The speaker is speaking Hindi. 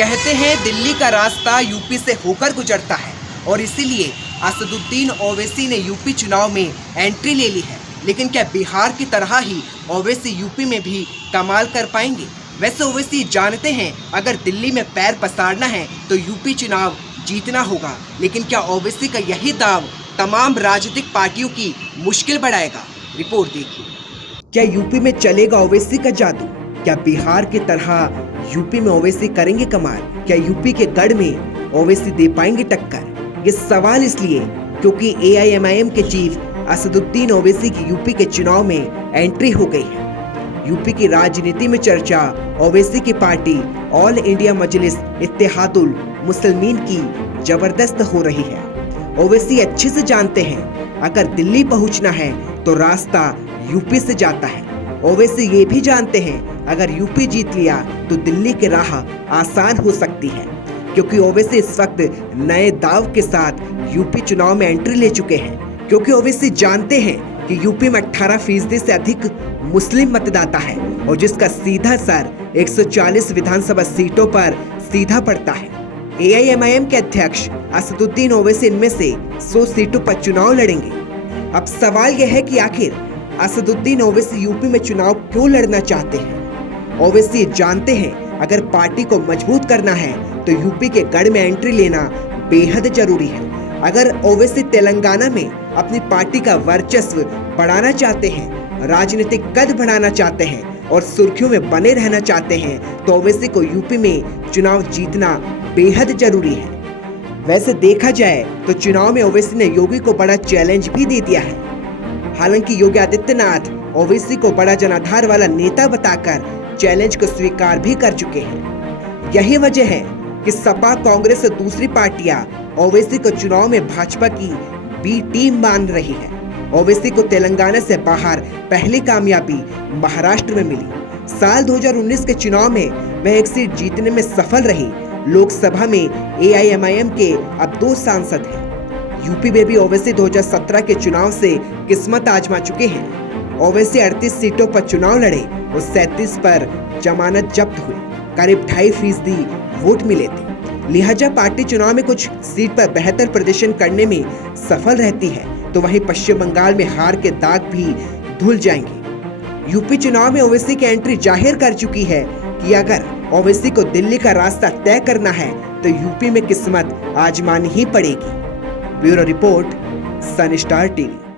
कहते हैं दिल्ली का रास्ता यूपी से होकर गुजरता है और इसीलिए असदुद्दीन ओवैसी ने यूपी चुनाव में एंट्री ले ली है। लेकिन क्या बिहार की तरह ही ओवैसी यूपी में भी कमाल कर पाएंगे? वैसे ओवैसी जानते हैं अगर दिल्ली में पैर पसारना है तो यूपी चुनाव जीतना होगा। लेकिन क्या ओवैसी का यही दाव तमाम राजनीतिक पार्टियों की मुश्किल बढ़ाएगा? रिपोर्ट देखिए। क्या यूपी में चलेगा ओवैसी का जादू? क्या बिहार की तरह यूपी में ओवैसी करेंगे कमाल? क्या यूपी के गढ़ में ओवैसी दे पाएंगे टक्कर? ये सवाल इसलिए क्योंकि AIMIM के चीफ असदुद्दीन ओवैसी की यूपी के चुनाव में एंट्री हो गई है। यूपी की राजनीति में चर्चा ओवैसी की पार्टी ऑल इंडिया मजलिस इत्तेहादुल मुस्लिमीन की जबरदस्त हो रही है। ओवैसी अच्छे से जानते हैं अगर दिल्ली पहुंचना है तो रास्ता यूपी से जाता है। ओवैसी ये भी जानते हैं अगर यूपी जीत लिया तो दिल्ली की राह आसान हो सकती है, क्योंकि ओवैसी इस वक्त नए दाव के साथ यूपी चुनाव में एंट्री ले चुके हैं। क्योंकि ओवैसी जानते हैं कि यूपी में 18% से अधिक मुस्लिम मतदाता है और जिसका सीधा असर 140 विधानसभा सीटों पर सीधा पड़ता है। AIMIM के अध्यक्ष असदुद्दीन ओवैसी इनमें से 100 सीटों पर चुनाव लड़ेंगे। अब सवाल यह है कि आखिर असदुद्दीन ओवैसी यूपी में चुनाव क्यों लड़ना चाहते हैं? ओवैसी जानते हैं अगर पार्टी को मजबूत करना है तो यूपी के गढ़ में एंट्री लेना बेहद जरूरी है। अगर ओवैसी तेलंगाना में अपनी पार्टी का वर्चस्व बढ़ाना चाहते हैं, राजनीतिक कद बढ़ाना चाहते हैं और सुर्खियों में बने रहना चाहते हैं तो ओवैसी को यूपी में चुनाव जीतना बेहद जरूरी है। वैसे देखा जाए तो चुनाव में ओवैसी ने योगी को बड़ा चैलेंज भी दे दिया है। हालांकि योगी आदित्यनाथ ओवैसी को बड़ा जनाधार वाला नेता बताकर चैलेंज को स्वीकार भी कर चुके हैं। यही वजह है कि सपा, कांग्रेस और दूसरी पार्टियां ओवैसी को चुनाव में भाजपा की बी टीम मान रही है। ओवैसी को तेलंगाना से बाहर पहली कामयाबी महाराष्ट्र में मिली। साल 2019 के चुनाव में वह एक सीट जीतने में सफल रही। लोकसभा में AIMIM के अब 2 सांसद हैं। यूपी में भी ओवैसी 2017 के चुनाव से किस्मत आजमा चुके हैं। ओवैसी 38 सीटों पर चुनाव लड़े और 37 पर जमानत जब्त हुई। करीब 2.5% वोट मिले थे। लिहाजा पार्टी चुनाव में कुछ सीट पर बेहतर प्रदर्शन करने में सफल रहती है तो वहीं पश्चिम बंगाल में हार के दाग भी धुल जाएंगे। यूपी चुनाव में ओवैसी की एंट्री जाहिर कर चुकी है कि अगर ओवैसी को दिल्ली का रास्ता तय करना है तो यूपी में किस्मत आजमानी ही पड़ेगी। ब्यूरो रिपोर्ट, सन स्टार टीवी।